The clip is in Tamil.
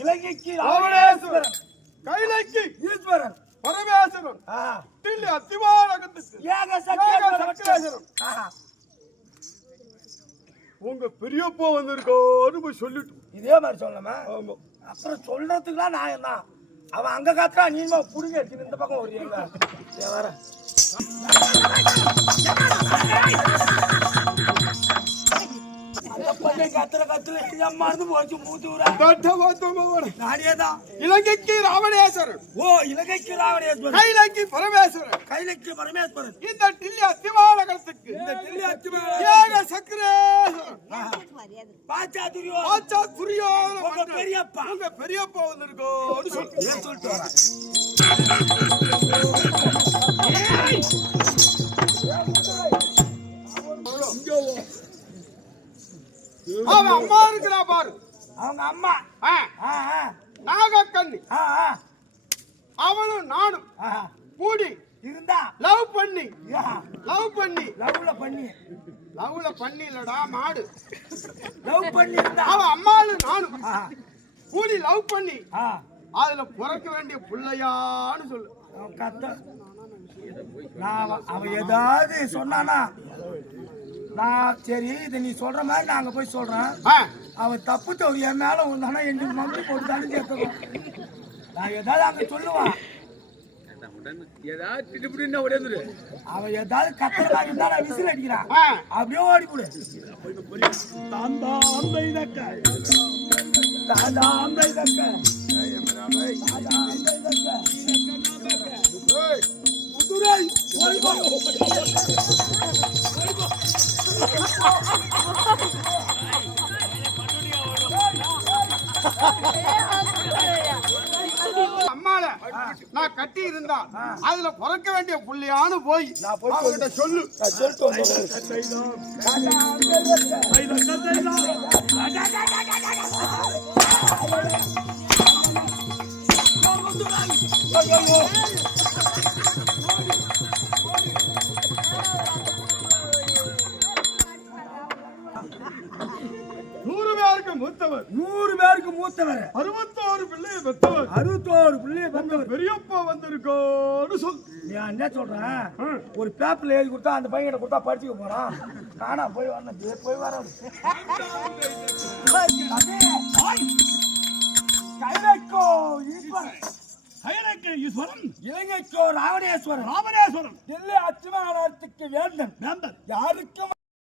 இலங்கைக்கு ராவணேஸ்வரன், கைலைக்கு ஈஸ்வரன், பரமேஸ்வரன், தில்லி அத்திவாரகத்துக்கு ஏக சக்கரேஸ்வரன். உங்க பெரியப்பா வந்திருக்கான்னு போய் சொல்லிட்டு இதே மாதிரி சொல்லலாமா? அப்புறம் சொல்றதுக்குலாம் நான் தான். அவன் அங்க காத்துறா, நீமா புடிங்க எடுத்து இந்த பக்கம் வருவீங்க. வர இலங்கைக்கு ராவணேஸ்வரன், இலங்கைக்கு ராவணேஸ்வரன், கைலைக்கு பரமேஸ்வரன், கைலைக்கு பரமேஸ்வரன், இந்த டில்லி அத்திவாரகத்துக்கு ஏக சக்கரேஸ்வரன், பாச்சா துரியோதன பெரியப்பா, உங்க பெரியப்பா வந்திருக்கோன்னு சொல்லிட்டு வர. அவன் அம்மா இருக்கிறா பாரு, அவங்க அம்மா நாகக்கண்ணி. அவனும் நானும் கூடி இருந்தா லவ் பண்ணி லவ்ல பண்ணி இல்லடா மாடு லவ் பண்ணி இருந்தா அவன் அம்மாவும் நானும் கூடி லவ் பண்ணி அதுல பிறக்க வேண்டிய பிள்ளையான்னு சொல்லு. அவன் ஏதாவது சொன்னானா, நான் சரி இதை நீ சொல்ற மாதிரி நான் அங்க போய் சொல்றேன். அவன் தப்பு தவறு என் மேல வந்தானா என் மம்மி போட்டுதானு கேட்கணும். நான் ஏதாவது அங்க சொல்லுவான், அவன் ஏதாவது கத்துறதாக இருந்தா நான் விசில் அடிக்கிறான், அப்படியே ஓடி போடு. அம்மால நான் கட்டி இருந்தா அதுல பிறக்க வேண்டிய புள்ளையான்னு போய் அவங்கிட்ட சொல்லு. மூத்தவர் 100 பேருக்கு மூத்தவர், 61 பிள்ளையை பெற்றவர், 61 பிள்ளையை பெற்றவர் பெரியப்பா வந்திருக்கோன்னு சொல். நீ என்ன சொல்றேன்? ஒரு பேப்பர்ல எழுதி கொடுத்தா அந்த பையன் கொடுத்தா படிச்சுக்க போறான். காணா போய் வரணும், போய் வர கைலைக்கோ ஈஸ்வரன், இலங்கைக்கோ ராவணேஸ்வரன், ராமனேஸ்வரன், டெல்லி அத்திவாரத்துக்கு வேந்தன், யாருக்கும்